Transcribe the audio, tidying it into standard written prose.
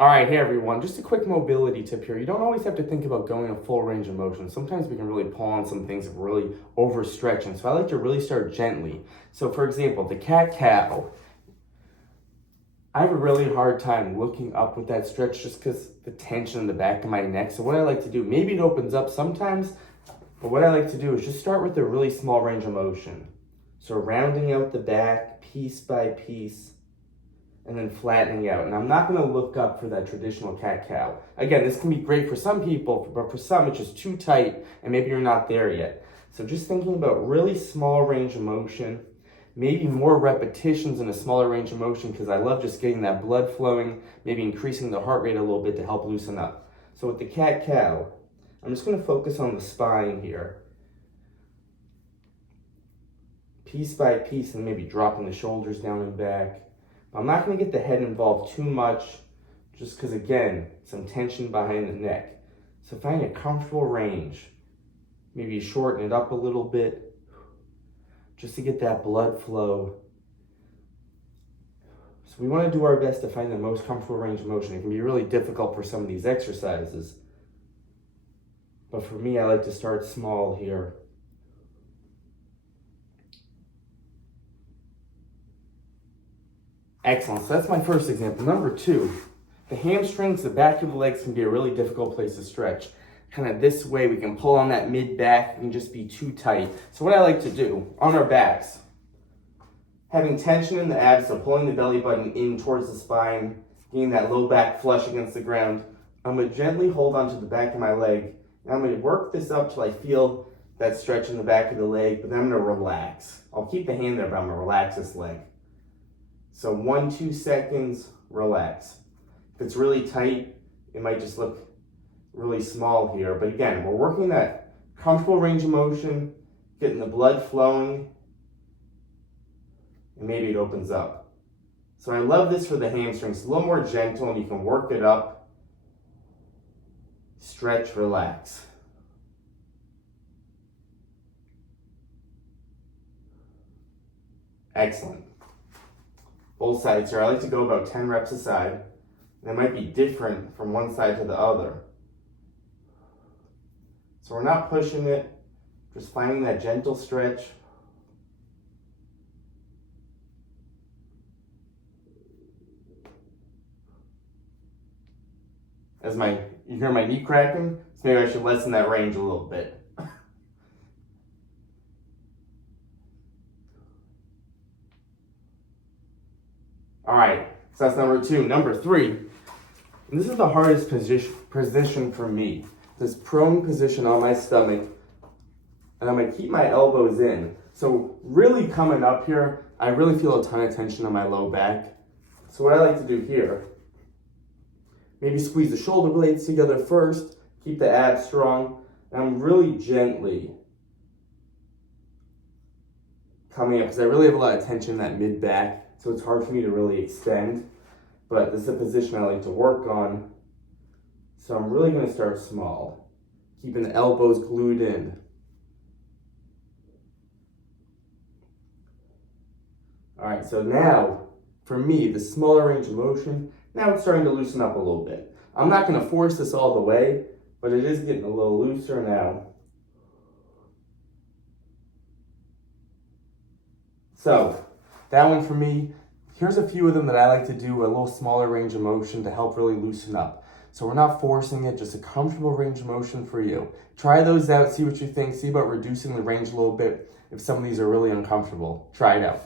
All right, hey everyone, just a quick mobility tip here. You don't always have to think about going a full range of motion. Sometimes we can really pull on some things that really overstretching. So I like to really start gently. So for example, the cat-cow. I have a really hard time looking up with that stretch just because the tension in the back of my neck. So what I like to do, maybe it opens up sometimes, but what I like to do is just start with a really small range of motion. So rounding out the back piece by piece, and then flattening out. And I'm not gonna look up for that traditional cat-cow. Again, this can be great for some people, but for some it's just too tight and maybe you're not there yet. So just thinking about really small range of motion, maybe more repetitions in a smaller range of motion because I love just getting that blood flowing, maybe increasing the heart rate a little bit to help loosen up. So with the cat-cow, I'm just gonna focus on the spine here. Piece by piece and maybe dropping the shoulders down and back. I'm not going to get the head involved too much just because, again, some tension behind the neck. So find a comfortable range. Maybe shorten it up a little bit just to get that blood flow. So we want to do our best to find the most comfortable range of motion. It can be really difficult for some of these exercises. But for me, I like to start small here. Excellent, so that's my first example. Number two, the hamstrings, the back of the legs can be a really difficult place to stretch. Kind of this way, we can pull on that mid-back, it can just be too tight. So what I like to do, on our backs, having tension in the abs, so pulling the belly button in towards the spine, getting that low back flush against the ground, I'm gonna gently hold onto the back of my leg, and I'm gonna work this up till I feel that stretch in the back of the leg, but then I'm gonna relax. I'll keep the hand there, but I'm gonna relax this leg. So 1-2 seconds, relax. If it's really tight, it might just look really small here. But again, we're working that comfortable range of motion, getting the blood flowing, and maybe it opens up. So I love this for the hamstrings. It's a little more gentle and you can work it up. Stretch, relax. Excellent. Both sides here. I like to go about 10 reps a side. They might be different from one side to the other. So we're not pushing it, just finding that gentle stretch. You hear my knee cracking, so maybe I should lessen that range a little bit. All right, so that's number two. Number three, and this is the hardest position for me. This prone position on my stomach, and I'm gonna keep my elbows in. So really coming up here, I really feel a ton of tension on my low back. So what I like to do here, maybe squeeze the shoulder blades together first, keep the abs strong, and I'm really gently coming up because I really have a lot of tension in that mid back. So it's hard for me to really extend, but this is a position I like to work on. So I'm really gonna start small, keeping the elbows glued in. All right, so now, for me, the smaller range of motion, now it's starting to loosen up a little bit. I'm not gonna force this all the way, but it is getting a little looser now. So, that one for me, here's a few of them that I like to do, a little smaller range of motion to help really loosen up. So we're not forcing it, just a comfortable range of motion for you. Try those out, see what you think, see about reducing the range a little bit if some of these are really uncomfortable. Try it out.